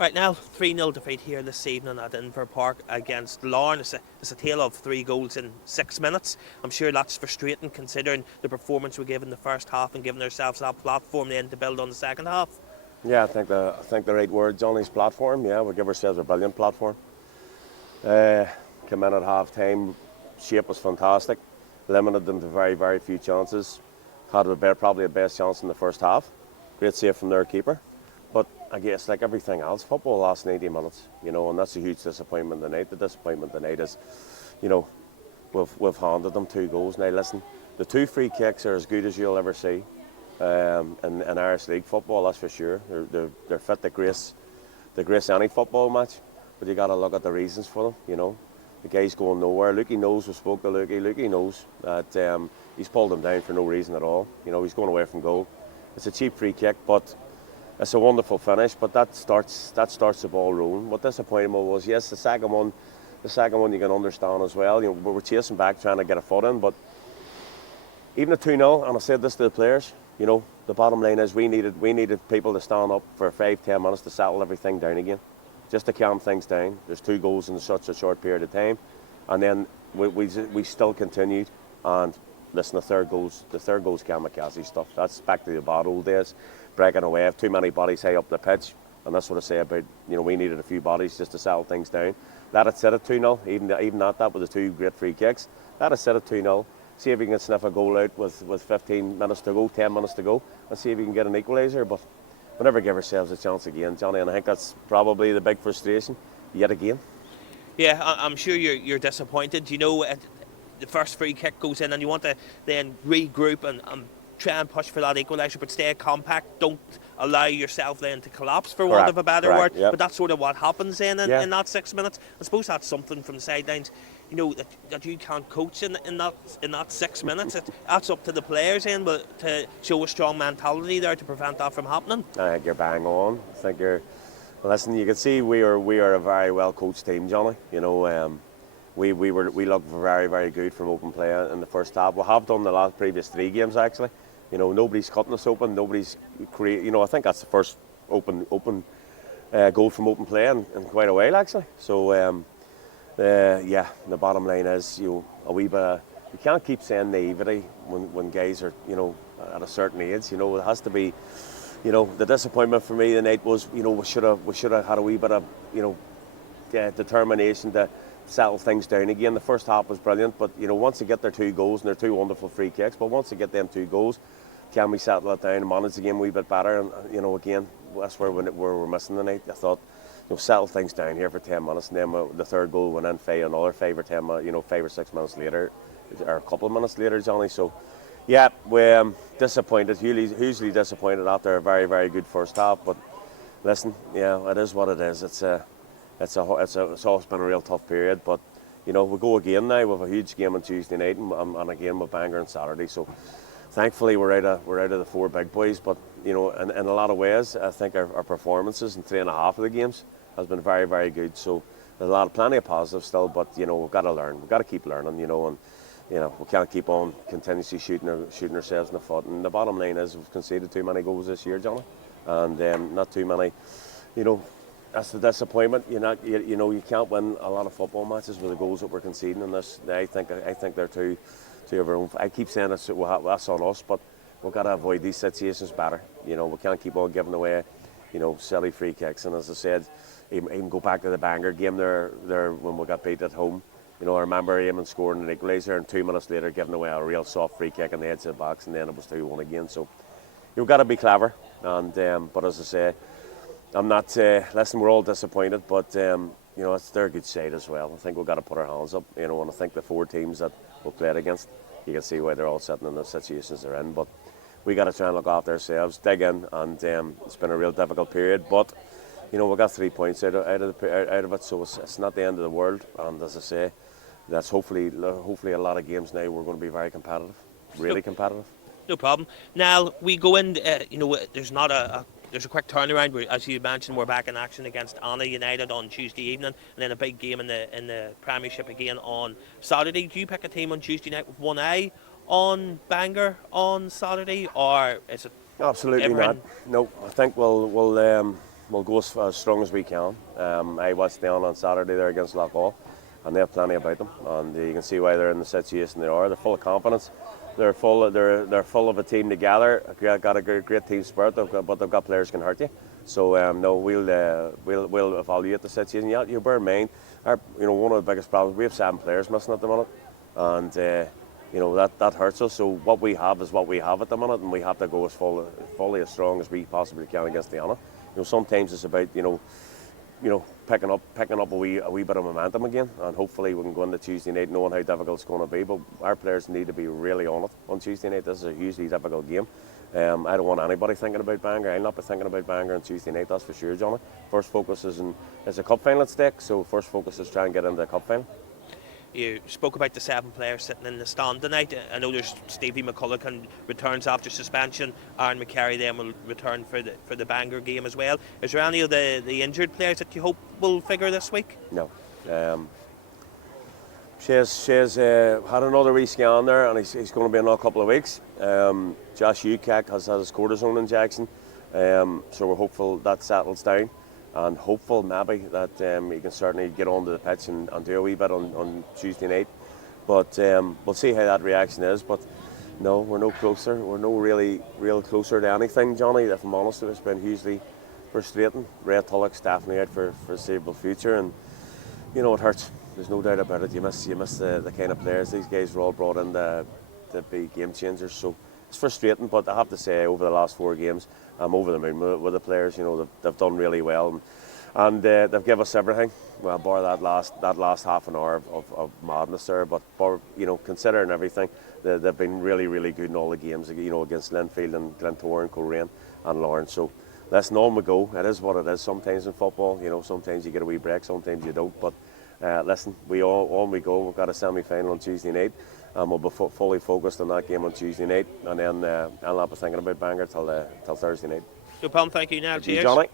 Right now, 3-0 defeat here this evening at Inver Park against Larne. It's a tale of 3 goals in 6 minutes. I'm sure that's frustrating considering the performance we gave in the first half and giving ourselves that platform then to build on the second half. Yeah, I think the right word, Johnny's platform. Yeah, we give ourselves a brilliant platform. Came in at half time, shape was fantastic, limited them to very, very few chances. Had probably the best chance in the first half. Great save from their keeper. But I guess, like everything else, football lasts 90 minutes, and that's a huge disappointment tonight. The disappointment tonight is, we've handed them 2 goals. Now listen, the 2 free kicks are as good as you'll ever see in Irish League football, that's for sure. They're fit to grace any football match, but you got to look at the reasons for them, The guy's going nowhere. Lukey knows, we spoke to Lukey. Lukey knows that he's pulled him down for no reason at all. He's going away from goal. It's a cheap free kick, but it's a wonderful finish, but that starts the ball rolling. What disappointed me was, yes, the second one you can understand as well. We were chasing back, trying to get a foot in, but even at 2-0, and I said this to the players, the bottom line is we needed people to stand up for 5-10 minutes to settle everything down again, just to calm things down. There's 2 goals in such a short period of time, and then we still continued. And listen, the third goal's kamikaze stuff. That's back to the bad old days. Breaking away, have too many bodies high up the pitch, and that's what I say about we needed a few bodies just to settle things down. That had set it 2-0, even at that with the 2 great free kicks. That had set it 2-0. See if we can sniff a goal out with 15 minutes to go, 10 minutes to go, and see if we can get an equaliser. But we never give ourselves a chance again, Johnny, and I think that's probably the big frustration yet again. Yeah, I'm sure you're disappointed. The first free kick goes in and you want to then regroup and try and push for that equaliser, but stay compact. Don't allow yourself then to collapse, for want of a better word. Yep. But that's sort of what happens then in that 6 minutes. I suppose that's something from the sidelines, that you can't coach in that 6 minutes. That's up to the players then, but to show a strong mentality there to prevent that from happening. I think you're bang on. I think you're. Listen, you can see we are a very well coached team, Johnny. We looked very, very good from open play in the first half. We have done the previous 3 games actually. Nobody's cutting us open. Nobody's create. I think that's the first open goal from open play in quite a while actually. So the bottom line is a wee bit. You can't keep saying naivety when guys are at a certain age. It has to be. The disappointment for me tonight was we should have had a wee bit of determination to settle things down again. The first half was brilliant, but once they get their 2 goals, and they're 2 wonderful free kicks, but once they get them 2 goals, can we settle it down and manage the game a wee bit better? And again, that's where we're missing tonight. I thought settle things down here for 10 minutes, and then the third goal went in another 5 or 10 minutes, 5 or 6 minutes later, or a couple of minutes later, Johnny. So yeah, we're disappointed, hugely disappointed after a very, very good first half. But listen, it is what it is. It's always been a real tough period, but we go again now. We have a huge game on Tuesday night, and again with Bangor on Saturday. So thankfully we're out of the 4 big boys. But in a lot of ways, I think our performances in 3.5 of the games has been very, very good. So there's plenty of positives still, but we've got to learn. We've got to keep learning. And we can't keep on continuously shooting ourselves in the foot. And the bottom line is we've conceded too many goals this year, Johnny, and not too many. That's the disappointment. You can't win a lot of football matches with the goals that we're conceding in this. I think they're too of our own. I keep saying that's on us, but we've got to avoid these situations better. We can't keep on giving away, silly free kicks. And as I said, even go back to the Bangor game there when we got beat at home. I remember Eamon scoring an equaliser and 2 minutes later giving away a real soft free kick in the edge of the box, and then it was 2-1 again. So you've got to be clever. And but as I say, I'm not. Listen, we're all disappointed, but it's their good side as well. I think we've got to put our hands up. And I think the 4 teams that we played against, you can see why they're all sitting in the situations they're in. But we got to try and look after ourselves, dig in, and it's been a real difficult period. But we got 3 points out of it, so it's not the end of the world. And as I say, that's hopefully a lot of games now. We're going to be very competitive, really competitive. No problem. Now we go in. There's not There's a quick turnaround. As you mentioned, we're back in action against Anna United on Tuesday evening, and then a big game in the Premiership again on Saturday. Do you pick a team on Tuesday night with one eye on Bangor on Saturday, or is it absolutely not? No, I think we'll we'll go as strong as we can. I watched them on Saturday there against Loughball, and they have plenty about them, and you can see why they're in the situation they are. They're full of confidence. They're full of a team together. Got a great team spirit, but they've got players who can hurt you. So no, we'll evaluate the situation. Yeah, you bear in mind, one of the biggest problems, we have 7 players missing at the minute, and that hurts us. So what we have is what we have at the minute, and we have to go as fully as strong as we possibly can against Diana. Sometimes it's about picking up a wee bit of momentum again, and hopefully we can go into Tuesday night knowing how difficult it's going to be. But our players need to be really on it on Tuesday night. This is a hugely difficult game. I don't want anybody thinking about Bangor. I'll not be thinking about Bangor on Tuesday night, that's for sure, Johnny. First focus is a cup final at stake, so first focus is try and get into the cup final. You spoke about the 7 players sitting in the stand tonight. I know there's Stevie McCulloch returns after suspension. Aaron McCarry then will return for the Bangor game as well. Is there any of the injured players that you hope will figure this week? No. She's had another wee scan there, and he's going to be in a couple of weeks. Josh Ukek has had his cortisone injection, so we're hopeful that settles down, and hopeful maybe that he can certainly get onto the pitch and do a wee bit on Tuesday night. But we'll see how that reaction is. But no, we're no closer. We're no real closer to anything, Johnny. If I'm honest, it's been hugely frustrating. Ray Tulloch's definitely out for foreseeable future, and it hurts. There's no doubt about it. You miss the kind of players. These guys were all brought in to be game changers. So it's frustrating, but I have to say, over the last 4 games, I'm over the moon with the players. They've done really well, and they've given us everything. Well, bar that last half an hour of madness there, but considering everything, they've been really good in all the games. Against Linfield and Glentoran, Coleraine, and Larne. So listen, on we go. It is what it is. Sometimes in football, sometimes you get a wee break, sometimes you don't. But listen, on we go. We've got a semi-final on Tuesday night, and we'll be fully focused on that game on Tuesday night, and then I'll not be thinking about Bangor till Thursday night. No problem. Thank you. Now, cheers. Johnny.